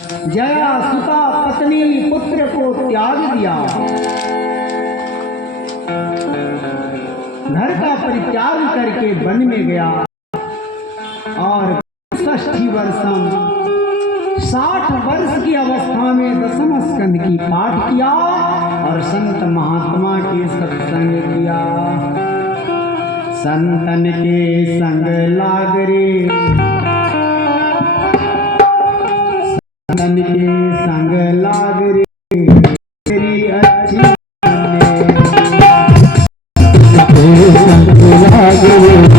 जया सुता पत्नी पुत्र को त्याग दिया, घर का परित्याग करके वन में गया और 60 वर्षम 60 वर्ष की अवस्था में दसम स्कंद की पाठ किया और संत महात्मा के सत्संग किया। संतन के संग लाग रे, संतन के संग लाग रे, तेरी अच्छी संग लाग रे,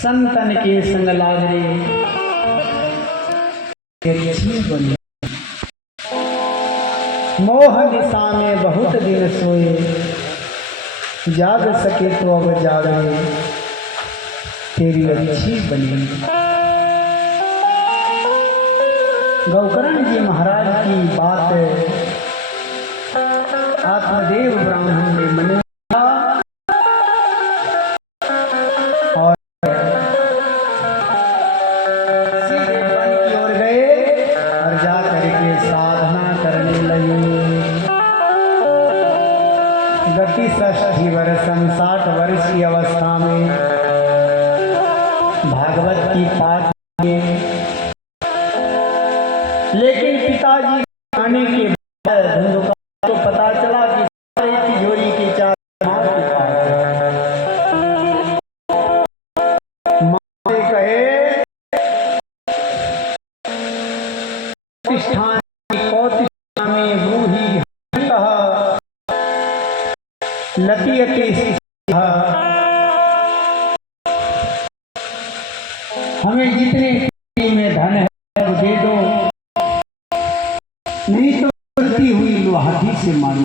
संतन के संग लागरे मोह निशा में बहुत दिन सोए, जाग सके तो अब जागे तेरी अच्छी बनी। गौकर्ण जी महाराज की बात आत्मदेव ब्राह्मण ने मन गति 60 वर्षम 60 वर्ष की अवस्था में भागवत की पाठ किए, लेकिन पिताजी आने के बाद धुंधुका तो पता चला कि सारी तिजोरी के चार माँ के पास है। माँ ने कहे प्रतिष्ठान में ब्रूहि लतीयते हमें जितने में धन है वो दे दो, नहीं तो जलती हुई लोहाटी से मारो।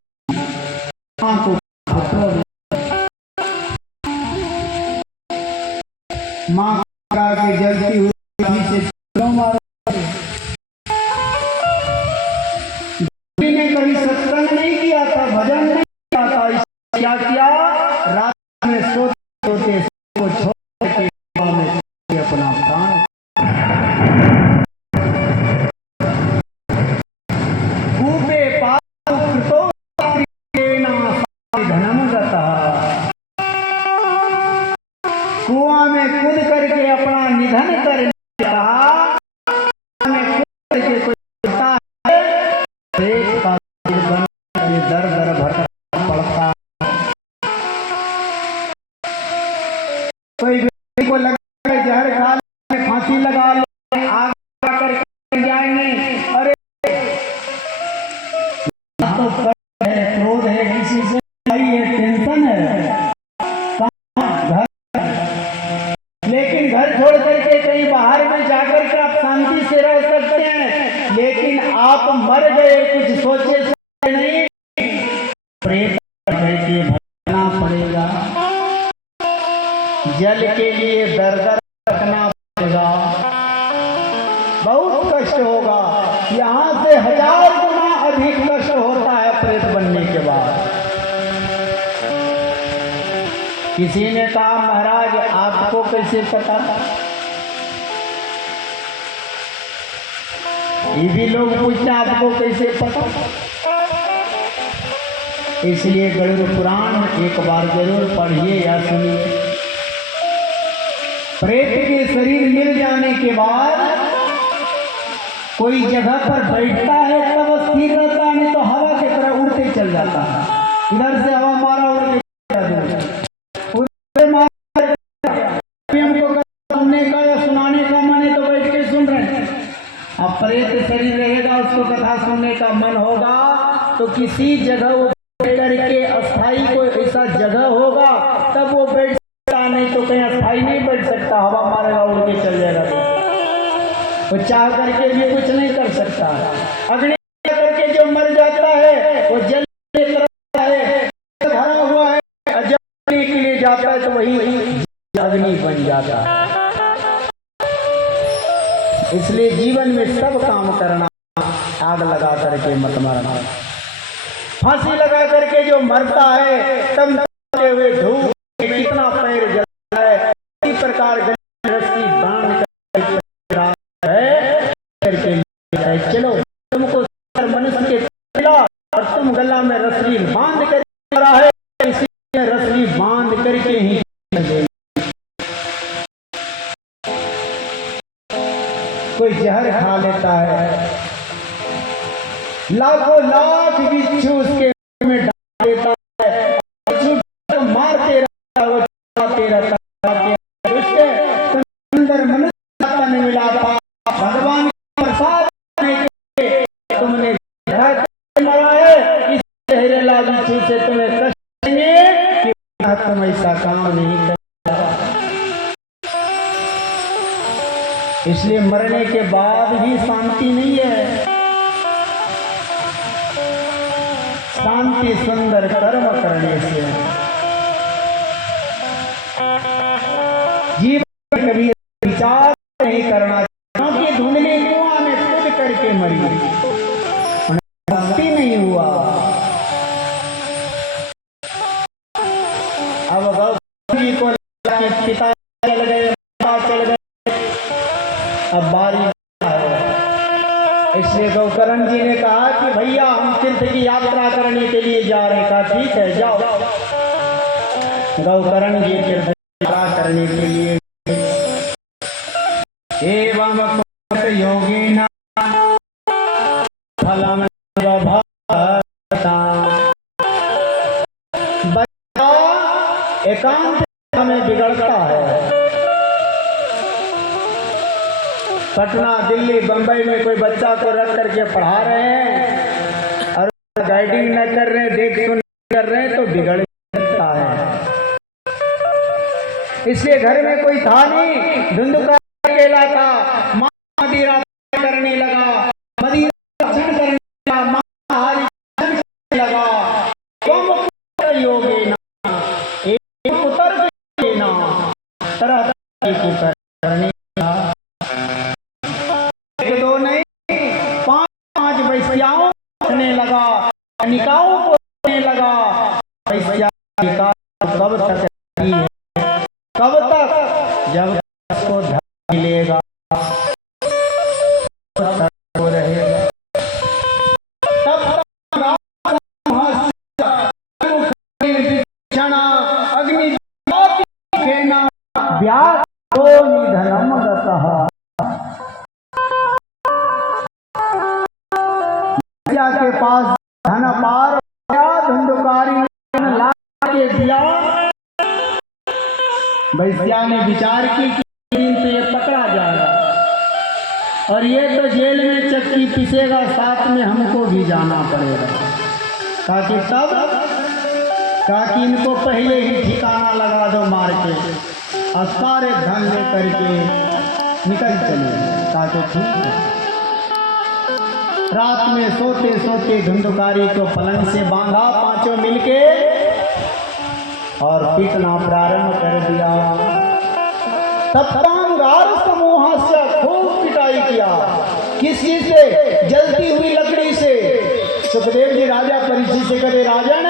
माँ के जलती हुई लोहाटी से मारो। ने कभी सत्संग नहीं किया था, भजन नहीं किया था, क्या किया? रात में सोते सोते को छोड़ के अपना प्राण कूपे पातो धनम गता, कुआं में कूद करके अपना निधन कर कहा। करके कोई दर दर भटकना पड़ता, कोई को लगा जहर खा ले, फांसी लगा ले, आग करके जाएंगे। अरे तो क्रोध है, किसी से है, टेंशन है, घर, लेकिन घर छोड़ करके कहीं बाहर में जाकर के आप शांति से रह सकते हैं, लेकिन आप मर गए कुछ सोचे नहीं, प्रेत करके भरना पड़ेगा, जल के लिए दर दर रखना पड़ेगा, बहुत कष्ट होगा। यहाँ से 1000 गुना अधिक कष्ट होता है प्रेत बनने के बाद। किसी ने कहा महाराज आपको कैसे पता? ये भी लोग पूछते हैं आपको कैसे पता। इसलिए गरुड़ पुराण एक बार जरूर पढ़िए या सुनिए। प्रेत के शरीर मिल जाने के बाद कोई जगह पर बैठता है तब स्थिर रहता है, नहीं तो हवा की तरह उड़ते चल जाता है। इधर से हवा मारा उड़ के सुनने का या सुनाने का मन है तो बैठ के सुन रहे हैं। अब प्रेत शरीर रहेगा, उसको कथा सुनने का मन होगा तो किसी जगह वो बैठ करके अस्थाई कोई ऐसा जगह होगा तब वो बैठ सकता, नहीं तो कहीं अस्थाई नहीं बैठ सकता, हवा मारेगा उड़ के चल जाएगा। वो चाह करके भी कुछ नहीं कर सकता। अग्नि करके जो मर जाता है वो जल है, भरा हुआ है, जलने के लिए जाता है तो वही अग्नि बन जाता है। इसलिए जीवन में सब काम करना, आग लगा करके मत मरना। फांसी लगा करके जो मरता है तब हुए धूप कितना पैर जलता है, इसी प्रकार रस्सी बांध करके चलो तुमको मनुष्य के मिला और तुम गला में रस्सी बांध कर रहा है, इसी रस्सी बांध करके ही कोई जहर खा लेता है, लाखों लाख बिच्छू उसके में डाल देता है, तो मारते रहता है, वो चलाते रहता है, उसके अंदर मनुष्य नहीं मिला था। भगवान का प्रसाद तुमने मरा है, इस जहरीला बिच्छू से तुम्हें कष्ट देंगे कि तुम ऐसा काम नहीं कर। इसलिए मरने के बाद भी शांति नहीं है। शांति सुंदर कर्म करने से। जीवन में कभी विचार नहीं करना, क्योंकि धुंधले कुआं में कूद करके मरी, भक्ति नहीं हुआ। अब गौतम जी को पिता चल गए, माता चल गए, अब बारी है। इसलिए गौकर्ण जी ने कहा कि भैया हम तीर्थ की यात्रा करने के लिए जा रहे हैं। कहा ठीक है जाओ। गौकर्ण जी तीर्थ यात्रा करने के लिए एवं योगिना फलम एकांत हमें बिगड़ता है। पटना दिल्ली बंबई में कोई बच्चा को रख करके पढ़ा रहे हैं और गाइडिंग न कर रहे, देख सुन कर रहे हैं तो बिगड़ सकता है। इसलिए घर में कोई था नहीं, धुंधुका अकेला था, मदिरा करने लगा, मदिरा करने लगा, महारी करने लगा। योगी ना एक उतर ना तरह करने दो नहीं, पांच वैश्याओं करने लगा, निकाहों को करने लगा। वैश्या कब तक है? कब तक? जब उसको धन मिलेगा तब रहेगा, तब अग्नि व्यास निधनम गतः। के पास धन पार धुंधुकारी ला के दिया। वैश्या ने विचार की कि तो ये पकड़ा जाएगा और ये तो जेल में चक्की पिसेगा, साथ में हमको भी जाना पड़ेगा। ताकि तब ताकि इनको पहले ही ठिकाना लगा दो मार के और सारे धन ले करके निकल चले। ताकि ठीक है। रात में सोते सोते धुंधुकारी को पलंग से बांधा, पांचों मिलके और पीटना प्रारंभ कर दिया। तप्तांगार समूह से खूब पिटाई किया। किसी से? जलती हुई लकड़ी से। सुखदेव जी राजा परीक्षित से कहते, राजन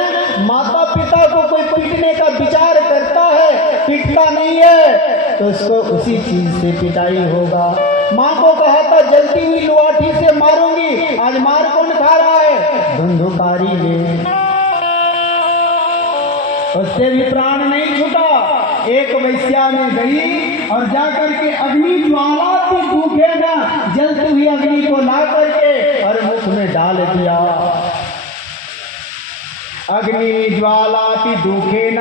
माता पिता को कोई पीटने का विचार करता है, पीटता नहीं है तो उसको उसी चीज से पिटाई होगा। माँ को कहा था जलती हुई लुआठी से मारूंगी, आज मार कौन खा रहा है? धुंधुकारी ने। उससे भी प्राण नहीं छूटा। एक वैश्या में गई और जाकर के अग्नि ज्वाला को सूखे ना जलती हुई अग्नि को ला करके और मुख में डाल दिया। अग्नि ज्वालाति दुखे न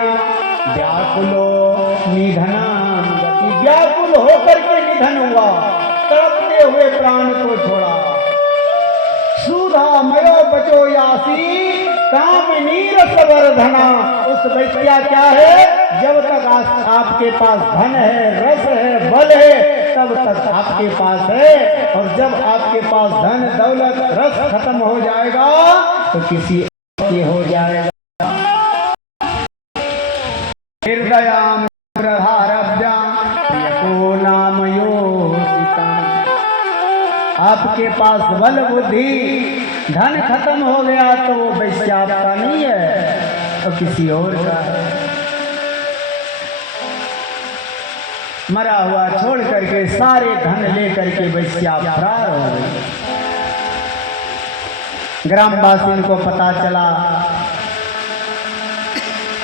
व्याकुलो निधनम गति, व्याकुल होकर के निधन हुआ, तड़पते हुए प्राण को छोड़ा। सुधा मयो बचो यासी काम नीर संवर्धना। उस वैश्या क्या है? जब तक आपके पास धन है, रस है, बल है, तब तक आपके पास है, और जब आपके पास धन दौलत रस खत्म हो जाएगा तो किसी के हो जाएगा। हृदयाम प्रियको नाम योषिता। आपके पास बल बुद्धि धन खत्म हो गया तो वो वैश्या आपका नहीं है, तो किसी और का है। मरा हुआ छोड़ करके सारे धन लेकर के वैश्या फरार हो गई। ग्रामवासियों को पता चला,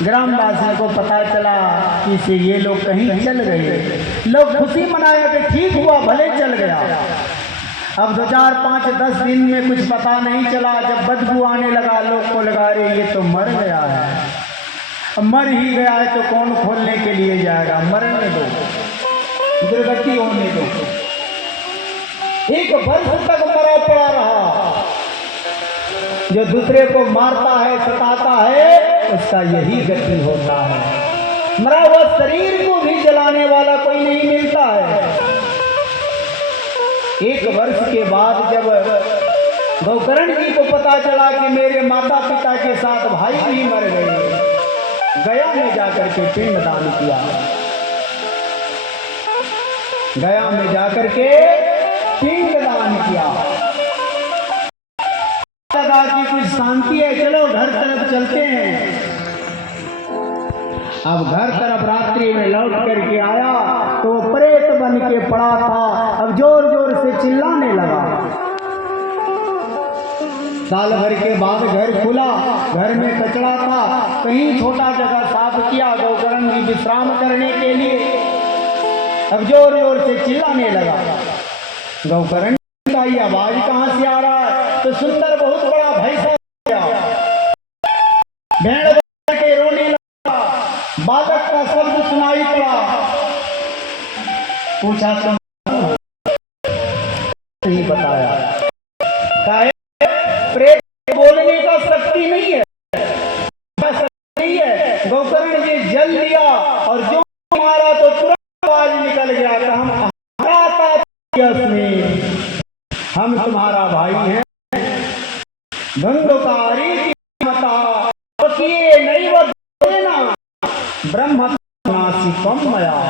ग्रामवासियों को पता चला कि से ये लोग कहीं चल गए। लोग खुशी मनाया कि ठीक हुआ, भले चल गया। अब 2, 4, 5, 10 दिन में कुछ पता नहीं चला। जब बदबू आने लगा, लोग को लगा रहे ये तो मर गया है। अब मर ही गया है तो कौन खोलने के लिए जाएगा? मरने दो, दुर्गति होने दो। 1 वर्ष तक मरा पड़ा रहा। जो दूसरे को मारता है, सताता है, उसका यही गति होता है। मरा हुआ शरीर को भी जलाने वाला कोई नहीं मिलता है। 1 वर्ष के बाद जब गौकर्ण जी को पता चला कि मेरे माता पिता के साथ भाई भी मर गए, गया में जाकर के पिंडदान किया। गया में जाकर के पिंडदान किया। लगा कि कुछ शांति है, चलो घर तरफ चलते हैं। अब घर तरफ रात्रि में लौट करके आया तो प्रेत बन के पड़ा था। अब जोर जोर से चिल्लाने लगा। साल भर के बाद घर खुला, घर में कचरा था, कहीं छोटा जगह साफ किया गौकर्ण जी विश्राम करने के लिए। अब जोर जोर से चिल्लाने लगा। गौकर्ण का ये आवाज कहाँ से आ रहा है? तो सुंदर बहुत बड़ा भैंसा भेड़ के रोने लगा। बालक का शब्द सुनाई पड़ा। पूछा तो नहीं बताया। काहे? प्रेत बोलने का शक्ति नहीं है, नहीं है। गौकर्ण जी जल लिया और जो मारा तो तुरंत आवाज निकल गया कि हम तुम्हारा भाई हैं। धुंधुकारी की मता किए नहीं वो देना ब्रह्म नासिकम मया।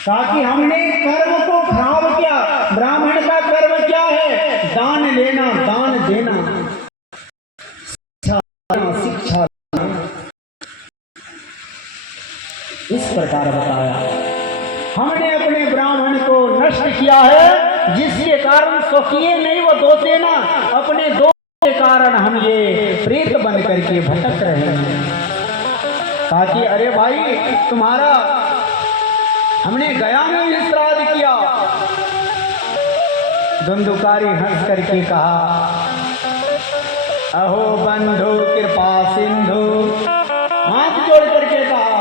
ताकि हमने कर्म को खराब किया। ब्राह्मण का कर्म क्या है? दान लेना, दान देना, शिक्षा इस प्रकार बताया। हमने अपने ब्राह्मण को नष्ट किया है, जिसके कारण स्वकीय नहीं वो दोषे ना, अपने दोष के कारण हम ये प्रेत बन करके भटक रहे हैं। ताकि अरे भाई तुम्हारा हमने गया में भी श्राद्ध किया। धुंधुकारी हंस करके कहा, अहो बंधु कृपा सिंधु। हाथ जोड़ करके कहा,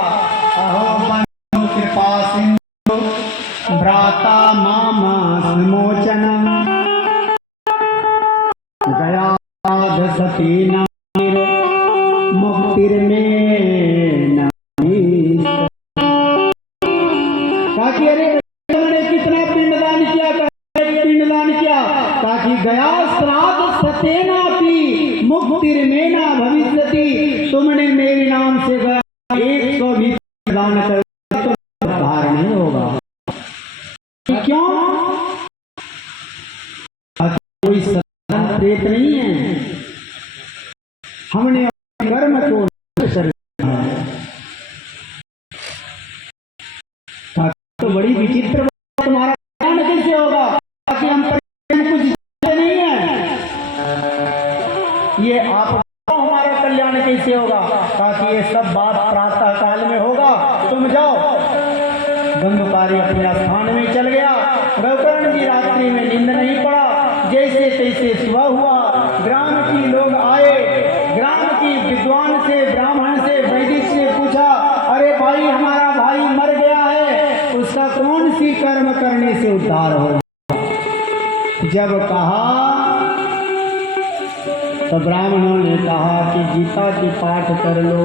अहो बंधु कृपा सिंधु भ्राता मामा विमोचनम गयाध सती मुक्तिर्मे ताकि अरे मैंने कितना पिंडदान किया, पिंडदान किया ताकि गया श्राद्ध सतेना की मुक्तिर्मेना भविष्यति। तुमने मेरे नाम से गया 100 भी दान कर तो बाहर नहीं होगा। क्यों? कोई साधारण प्रेत नहीं है। हमने कर्म को तो बड़ी विचित्र तुम्हारा कल्याण कैसे होगा? ताकि हम कुछ नहीं है, ये आप हमारा कल्याण कैसे होगा? ताकि ये सब बात प्रातः काल में होगा। तुम जाओ। धुंधकारी अपने स्थान में चल गया। गौकर्ण की रात्रि में नींद नहीं पड़ा। जैसे तैसे सुबह हुआ, ग्राम की लोग आए। ग्राम की विद्वान से, ब्राह्मण से, वैदिक से पूछा, अरे भाई हमारा भाई मर गया है, उसका कौन सी कर्म करने से उद्धार होगा? जब कहा तो ब्राह्मणों ने कहा कि गीता की पाठ कर लो।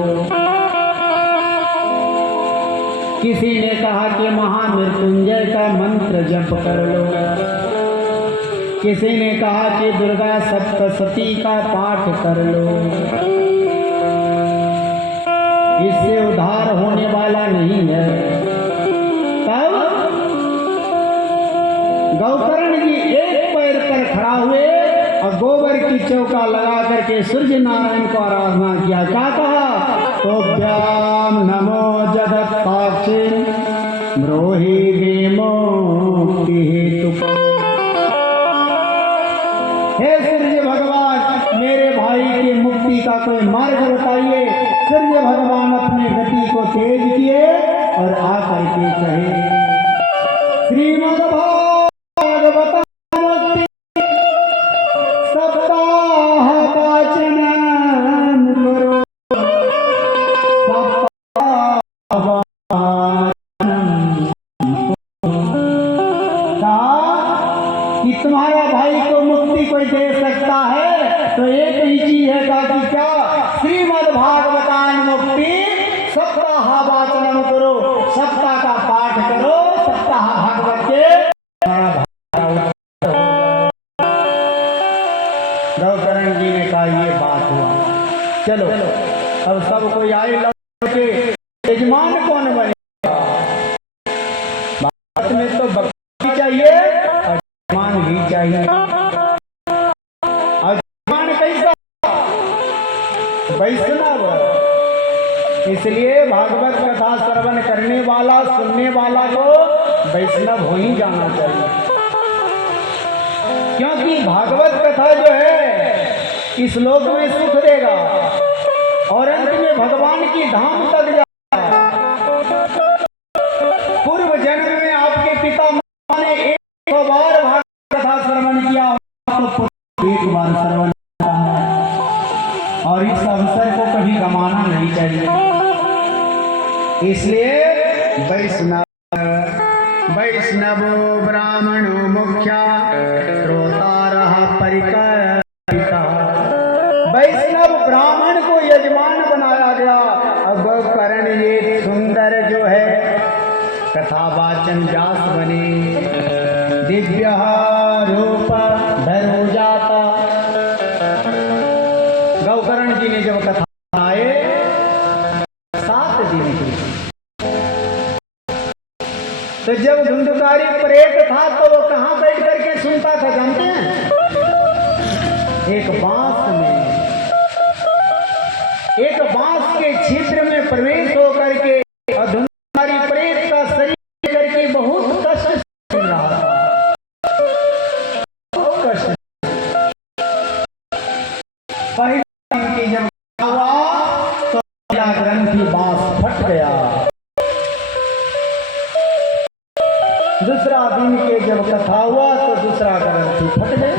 किसी ने कहा कि महामृत्युंजय का मंत्र जप कर लो। किसी ने कहा कि दुर्गा सप्तशती का पाठ कर लो। इससे उद्धार होने वाला नहीं है। तब गौकर्ण जी एक पैर पर खड़ा हुए और गोबर की चौका लगा करके सूर्य नारायण को आराधना किया। क्या कहा? तोभ्याम नमो जगत्साक्षी ब्रूहि विमुक्ति हेतु। हे सूर्य भगवान, मेरे भाई की मुक्ति का कोई मार्ग बताइए। सूर्य भगवान अपने गति को तेज किए और आकर के कहे, श्रीमद्भागवत सप्ताह वाचन करो। कि तुम्हारा भाई को मुक्ति कोई दे सकता है तो एक ही चीज है कि क्या? श्रीमद्भागवतान मुक्ति सप्ताह वाचन करो। सप्ताह का पाठ करो। सप्ताह भागवत के गौकर्ण जी ने कहा ये बात हुआ। चलो अब सब कोई आए लौटे। यजमान कौन बनेगा? भारत में तो भक्ति चाहिए और यजमान भी चाहिए। और यजमान कैसा? वैष्णव। इसलिए भागवत कथा श्रवण करने वाला, सुनने वाला को वैष्णव हो ही जाना चाहिए। क्योंकि भागवत कथा जो है इस लोक में सुख देगा और अंत में भगवान की धाम तक जाएगा। पूर्व जन्म में आपके पिता ने 100 बार भागवत कथा श्रवण किया तो एक बार श्रवण करता है और इस अवसर को कभी गंवाना नहीं चाहिए। इसलिए वैष्णवो ब्राह्मणो मुख्या श्रोतारः परिकल्पिता। वैष्णव ब्राह्मण को यजमान बनाया गया। अब गौकर्ण ये सुंदर जो है कथावाचन व्यास बने, दिव्य रूप धरो जाता। गौकर्ण जी ने जब कथा आए 7 दिन की, तो जब धुंधकारी प्रेत था तो वो कहां बैठ करके सुनता था जानते हैं? एक बांस में, एक बांस के छिद्र में प्रवेश होकर के और धुंधकारी प्रेत का शरीर करके बहुत कष्ट सुन रहा था। बहुत कष्ट। पहले दिन की जब हुआ तो पहला ग्रंथि बांस फट गया। दूसरा दिन के जब कथा हुआ तो दूसरा ग्रंथि फट गया।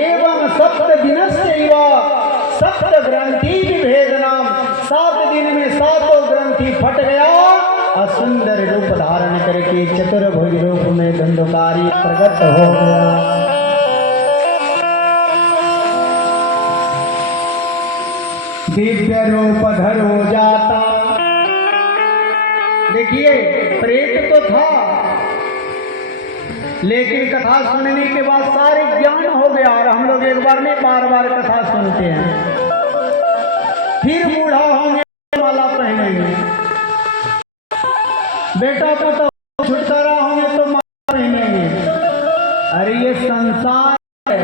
एवं 7 दिनस्यैव सप्त ग्रंथि विभेदनम। 7 दिन में 7 ग्रंथि फट गया और सुंदर रूप धारण करके चतुर्भुज रूप में धुंधकारी प्रकट हो गया। दिव्य रूप धरो जाता। देखिए प्रेत तो था लेकिन कथा सुनने के बाद सारे ज्ञान हो गया। और हम लोग एक बार नहीं बार बार कथा सुनते हैं। फिर बूढ़ा होंगे माला पहनेंगे, बेटा को तो छुटकारा होंगे तो माला पहनेंगे। अरे ये संसार है,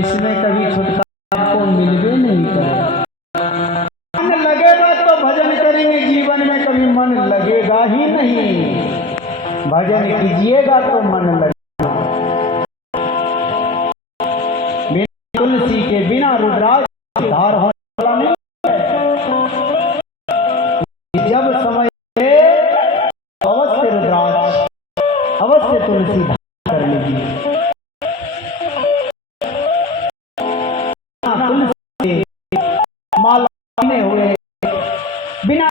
इसमें कभी छुटकारा आपको मिलवे नहीं करेगा। मन लगेगा तो भजन करेंगे, जीवन में कभी मन लगेगा ही नहीं। भजन कीजिएगा तो मन लगेगा। बिना तुलसी के बिना रुद्राक्ष धार होने वाला नहीं है। जब समय है अवश्य रुद्राक्ष, अवश्य तुलसी धारण कर लीजिए। तुलसी माला पहने हुए, बिना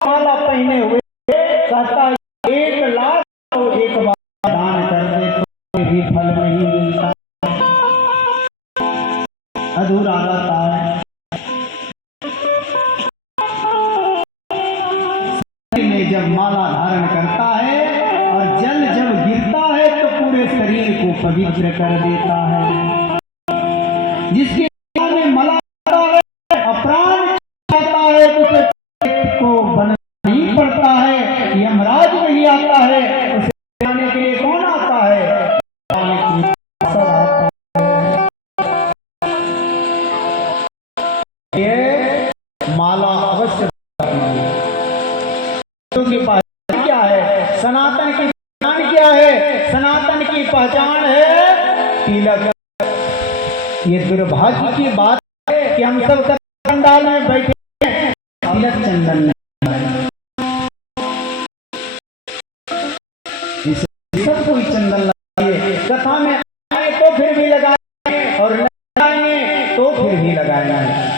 माला पहने हुए कहता 1 लाख तो एक बार दान कर दे तो भी फल नहीं मिलता, अधूरा रहता है। में जब माला धारण करता है और जल जब गिरता है तो पूरे शरीर को पवित्र कर देता है। जिसके में मला अप्राण आता है उसे को बना नहीं पड़ता है, यमराज नहीं आता है, उसे जाने के लिए कौन आता है? ये माला अवश्य की पहचान क्या है? सनातन की पहचान क्या है? सनातन की पहचान है तिलक। ये दुर्भाग्य की बात है कि हम सब पंडाल में बैठे तिलक चंदन सब कोई चंदन लगाए, कथा में आए तो फिर भी लगाए और लगाएंगे तो फिर भी लगाएंगे।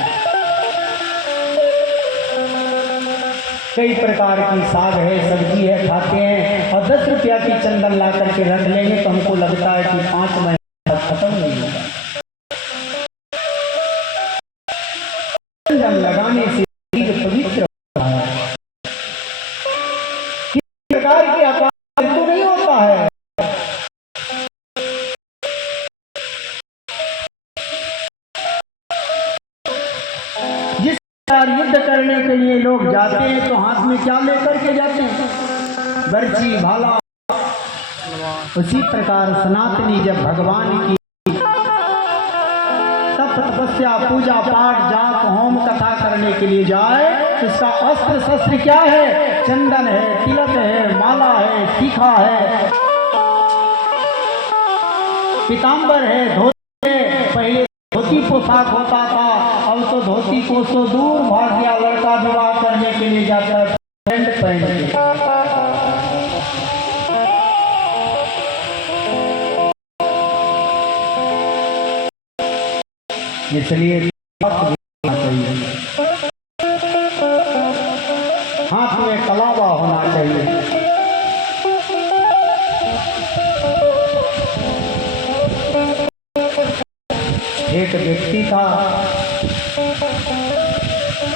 कई प्रकार की साग है, सब्जी है, खाते हैं और 10 रुपया की चंदन ला करके रख लेंगे तो हमको लगता है कि 5 महीने खत्म नहीं होगा। चंदन लगाने से शरीर पवित्र होता है। किस प्रकार के आकार तो नहीं होता है। जिस प्रकार युद्ध करने के लिए लोग जाते हैं तो हाथ में क्या लेकर के जाते हैं? बर्छी, भाला। उसी प्रकार सनातनी जब भगवान की तप तपस्या पूजा पाठ जाप होम कथा करने के लिए जाए तो इसका अस्त्र शस्त्र क्या है? चंदन है, तिलक है, माला है, शिखा है, पीताम्बर है, धोती है। पहले धोती पोशाक होता था, अब तो धोती को सो दूर भाग गया। लड़का विवाह करने के लिए जाता है पैंट पहन के। इसलिए चाहिए, हाथ में कलावा होना चाहिए। एक व्यक्ति था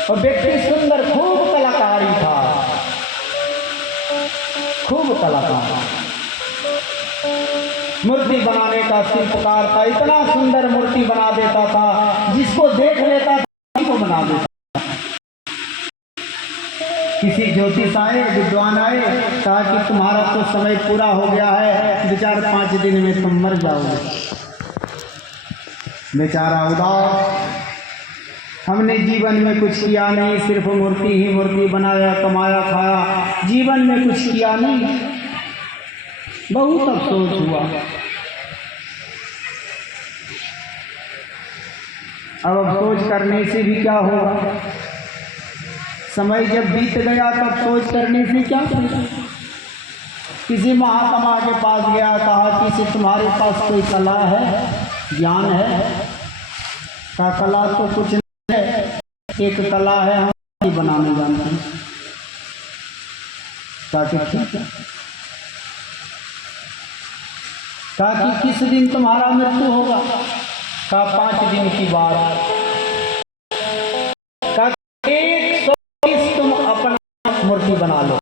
और व्यक्ति सुंदर, खूब कलाकारी था, खूब कलाकार, मूर्ति बनाने का शिल्पकार था। इतना सुंदर मूर्ति बना देता था, जिसको देख लेता था उसी को बना देता। किसी ज्योतिष आए, विद्वान आए, कहा कि तुम्हारा तो समय पूरा हो गया है, 4-5 दिन में तुम मर जाओगे। बेचारा उदास, हमने जीवन में कुछ किया नहीं, सिर्फ मूर्ति ही मूर्ति बनाया, कमाया खाया, जीवन में कुछ किया नहीं। बहुत अफसोस हुआ। अब अफसोस करने से भी क्या होगा? समय जब बीत गया तब सोच करने से क्या होगा? किसी महात्मा के पास गया, कहा कि तुम्हारे पास कोई कला है, ज्ञान है? का कला तो कुछ नहीं है, एक कला है, हम बनाने जानते हैं। ताकि ठीक है, ताकि किस दिन तुम्हारा मृत्यु होगा? का 5 दिन की बात। का 120 तुम अपना मूर्ति बना लो,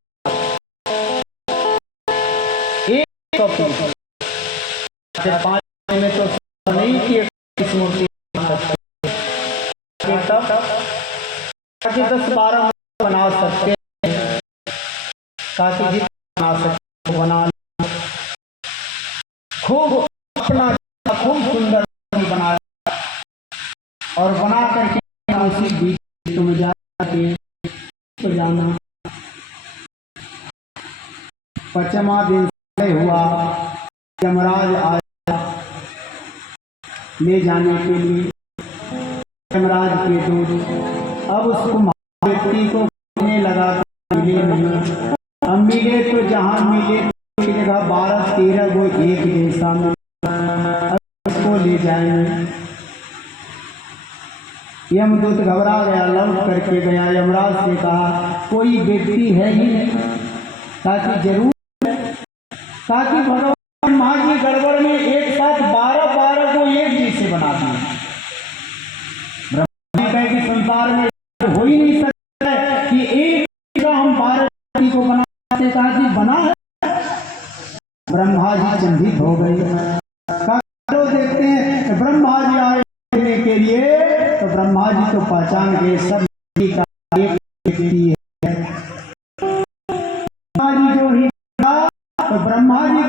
120। 5 दिन में तो नहीं कि इस मूर्ति तब 10-12 बना सकते हैं, ताकि जितना बना सकते बना लो। खूब अपना खूब सुंदर बनाया और बना करके उसी बीच तुम जाके तो जाना 5वां दिन तय हुआ, यमराज आया ले जाने के लिए। यमराज के दूत अब उस कुम्हार व्यक्ति को कहने लगा कि मिले नहीं। अब मिले तो जहाँ मिले एक जगह 12-13 वो एक जैसा में, अब इसको ले जाएंगे। यमदूत घबरा गया, लौट करके गया, यमराज से कहा कोई व्यक्ति है ही नहीं, ताकि जरूर, ताकि भगवान माँ की गड़बड़ में एक साथ 12 को एक जैसे बना दिए। ब्रह्मा जी के संसार में हो ही नहीं सकता है कि एक का हम 12 को बनाते, ताकि बना है। ब्रह्मा जी चिंतित हो गए, देखते हैं ब्रह्मा जी आए के लिए, तो ब्रह्मा जी को पहचान के सब का एक व्यक्ति है। ब्रह्मा जी जो ही तो ब्रह्मा जी